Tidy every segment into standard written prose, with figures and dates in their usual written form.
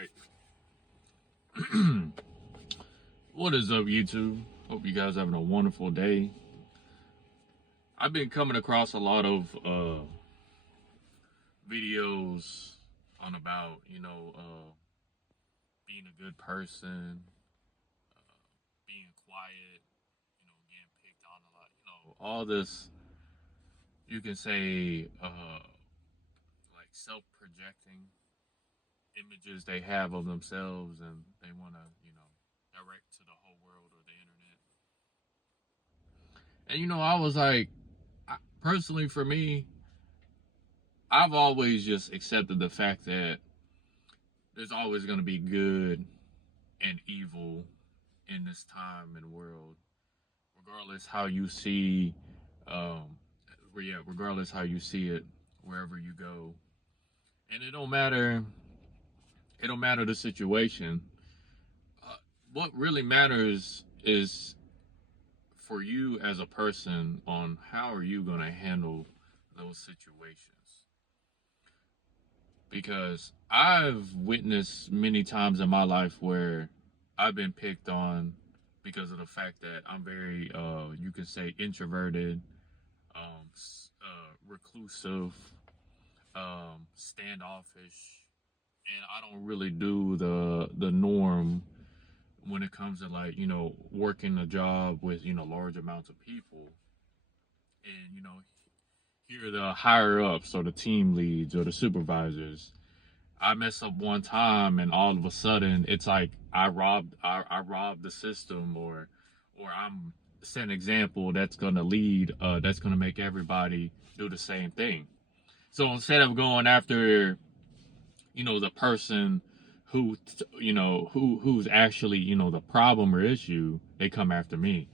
Right. What is up, YouTube? Hope you guys having a wonderful day. I've been coming across a lot of videos on about being a good person, being quiet, getting picked on a lot. All this you can say like self-projecting images they have of themselves, and they want to direct to the whole world or the internet. And I was like, personally for me, I've always just accepted the fact that there's always going to be good and evil in this time and world, regardless how you see, um, regardless how you see it, wherever you go, and it don't matter. It don't matter the situation. What really matters is for you as a person on how are you going to handle those situations. Because I've witnessed many times in my life where I've been picked on because of the fact that I'm very, you could say, introverted, reclusive, standoffish, and I don't really do the norm when it comes to working a job with large amounts of people, and here the higher ups or the team leads or the supervisors. I mess up one time and all of a sudden it's like I robbed the system, or I'm set an example that's gonna lead that's gonna make everybody do the same thing. So instead of going after the person who's actually the problem or issue, they come after me.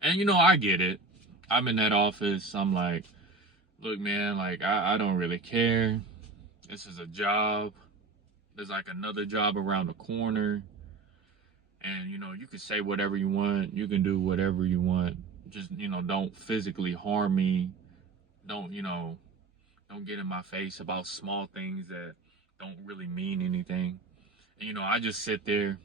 And I get it. I'm in that office. I'm like, look, man, like I don't really care. This is a job. There's like another job around the corner. And you can say whatever you want. You can do whatever you want. Just don't physically harm me. Don't don't get in my face about small things that don't really mean anything. And I just sit there.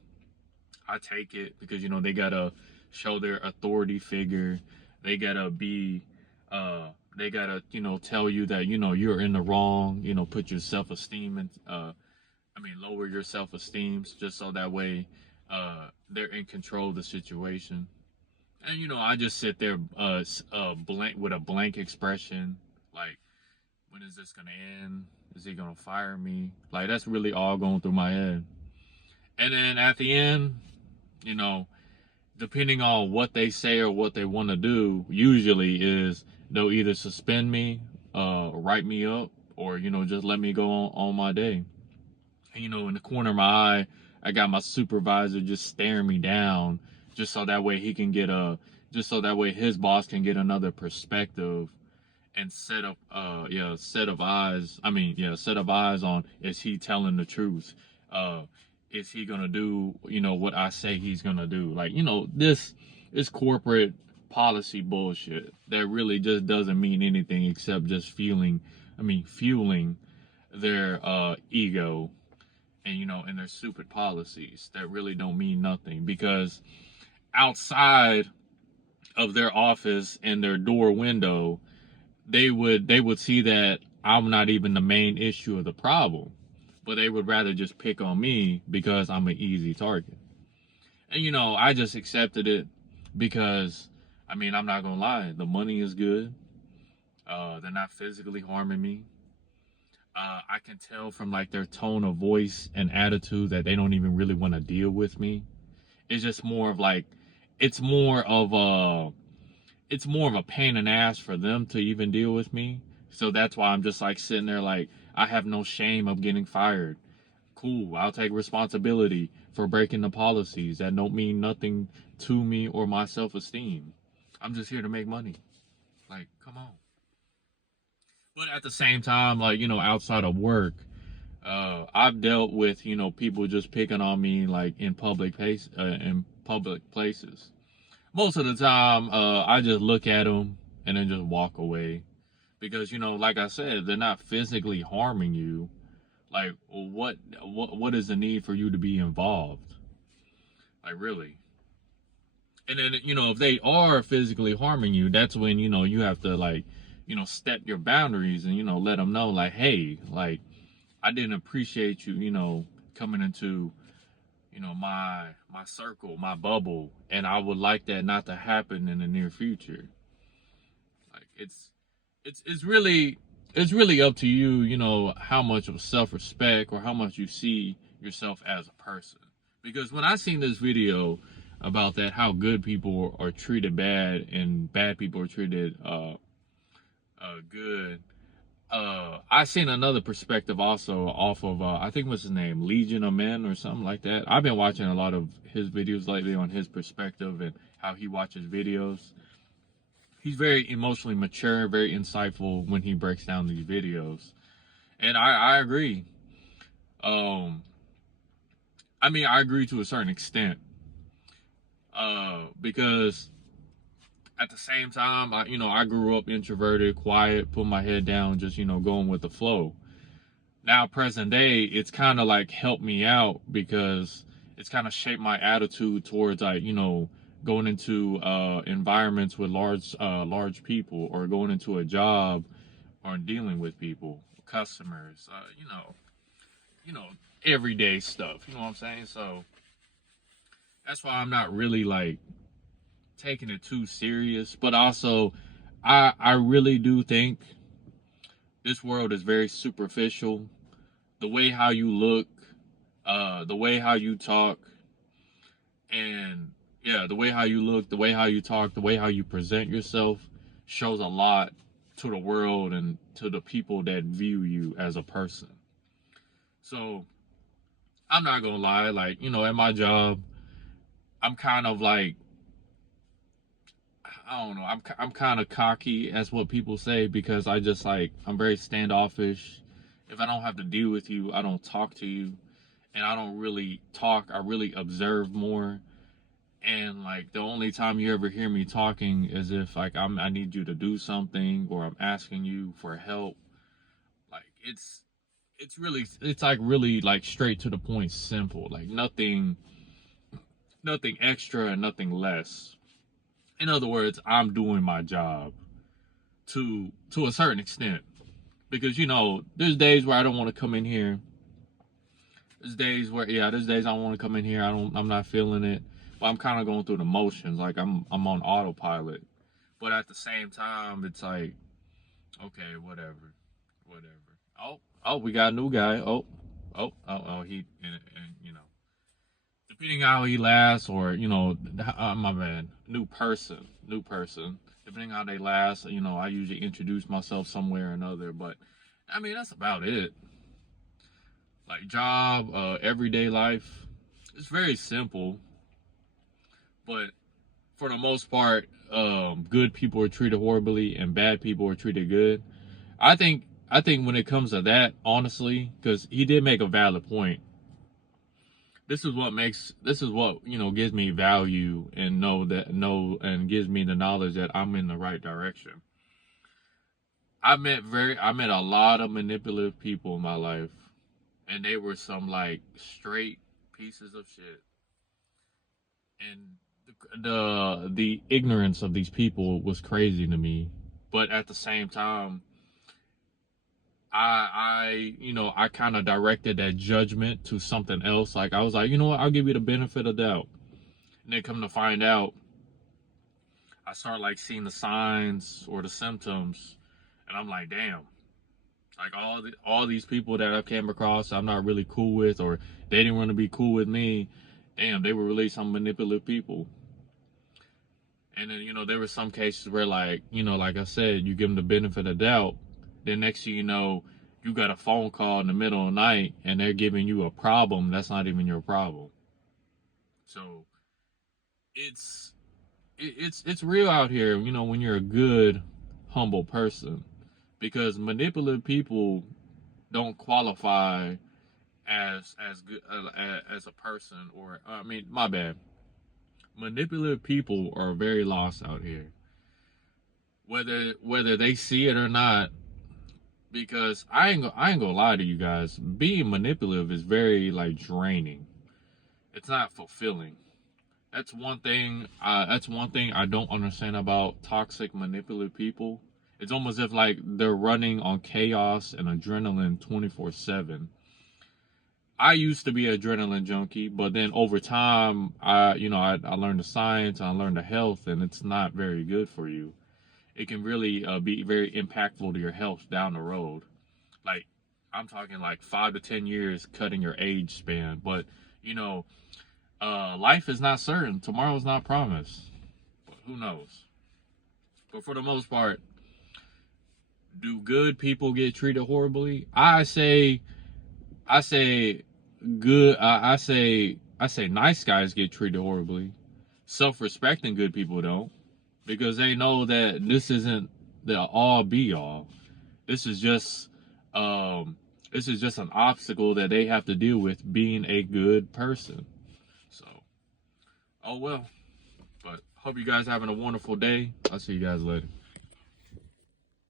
I take it because they gotta show their authority figure. They gotta be they gotta tell you that you're in the wrong. Put your self-esteem in lower your self-esteem, just so that way they're in control of the situation. And I just sit there blank with a blank expression, like, when is this gonna end? Is he gonna fire me? Like, that's really all going through my head. And then at the end, you know, depending on what they say or what they want to do, usually is they'll either suspend me, write me up, or just let me go on my day. And in the corner of my eye, I got my supervisor just staring me down, just so that way he can get just so that way his boss can get another perspective and set of eyes. Set of eyes on, is he telling the truth? Is he gonna do what I say he's gonna do? Like, this is corporate policy bullshit that really just doesn't mean anything except just fueling their ego, and their stupid policies that really don't mean nothing, because outside of their office and their door window, they would see that I'm not even the main issue of the problem, but they would rather just pick on me because I'm an easy target. And I just accepted it because I'm not gonna lie, the money is good. They're not physically harming me. I can tell from like their tone of voice and attitude that they don't even really want to deal with me. It's just more of like, it's more of a it's more of a pain in the ass for them to even deal with me. So that's why I'm just like sitting there like, I have no shame of getting fired. Cool, I'll take responsibility for breaking the policies that don't mean nothing to me or my self-esteem. I'm just here to make money. Like, come on. But at the same time, like, outside of work, I've dealt with, people just picking on me like in public places. Most of the time, I just look at them and then just walk away, because like I said, they're not physically harming you, Like, what is the need for you to be involved? Like, really? And then, if they are physically harming you, that's when, you have to, like, step your boundaries and, let them know, like, hey, like, I didn't appreciate you, coming into, my circle, my bubble, and I would like that not to happen in the near future. Like, it's really up to you, how much of self-respect or how much you see yourself as a person. Because when I seen this video about that, how good people are treated bad and bad people are treated good, I seen another perspective also off of I think what's his name, Legion of Men or something like that. I've been watching a lot of his videos lately on his perspective and how he watches videos. He's very emotionally mature, very insightful when he breaks down these videos, and I agree. Um, I mean, I agree to a certain extent, because at the same time, I grew up introverted, quiet, put my head down, just going with the flow. Now, present day, it's kind of like helped me out because it's kind of shaped my attitude towards, like, going into environments with large people, or going into a job, or dealing with people, customers, you know, everyday stuff. You know what I'm saying? So that's why I'm not really like taking it too serious. But also, I really do think this world is very superficial. The way how you look, the way how you talk, and yeah, the way how you look, the way how you talk, the way how you present yourself shows a lot to the world and to the people that view you as a person. So I'm not gonna lie, like, at my job, I'm kind of like, I don't know, I'm kind of cocky, as what people say, because I just like, I'm very standoffish. If I don't have to deal with you, I don't talk to you, and I don't really talk. I really observe more. And like, the only time you ever hear me talking is if like I need you to do something, or I'm asking you for help. Like, it's like really like straight to the point, simple. Like, nothing extra and nothing less. In other words, I'm doing my job to a certain extent, because there's days where I don't want to come in here. There's days I want to come in here. I'm not feeling it, but I'm kind of going through the motions. Like, I'm on autopilot. But at the same time, it's like, okay, whatever. Oh, we got a new guy. Oh, he, and depending how he lasts, or my bad, new person. Depending how they last, I usually introduce myself somewhere or another. But I mean, that's about it. Like, job, everyday life, it's very simple. But for the most part, good people are treated horribly and bad people are treated good. I think when it comes to that, honestly, because he did make a valid point. This is what gives me value, and and gives me the knowledge that I'm in the right direction. I met a lot of manipulative people in my life, and they were some like straight pieces of shit. And the ignorance of these people was crazy to me. But at the same time, I kind of directed that judgment to something else. Like, I was like, you know what, I'll give you the benefit of the doubt. And then come to find out, I start like seeing the signs or the symptoms, and I'm like, damn. Like, all these people that I've came across, I'm not really cool with, or they didn't want to be cool with me. Damn, they were really some manipulative people. And then, there were some cases where, like, like I said, you give them the benefit of the doubt. Then next thing you know, you got a phone call in the middle of the night, and they're giving you a problem that's not even your problem. So it's it's real out here, when you're a good, humble person, because manipulative people don't qualify as good as a person, or I mean, my bad. Manipulative people are very lost out here. Whether they see it or not, Because I ain't gonna lie to you guys. Being manipulative is very like draining. It's not fulfilling. That's one thing I don't understand about toxic manipulative people. It's almost as if like they're running on chaos and adrenaline 24/7. I used to be an adrenaline junkie, but then over time, I learned the science, I learned the health, and it's not very good for you. It can really be very impactful to your health down the road. Like, I'm talking like 5 to 10 years, cutting your age span. But you know, life is not certain. Tomorrow's not promised. But who knows? But for the most part, do good people get treated horribly? I say good. I say nice guys get treated horribly. Self-respecting good people don't, because they know that this isn't the all be all. This is just this is just an obstacle that they have to deal with being a good person. So, oh well. But hope you guys having a wonderful day. I'll see you guys later.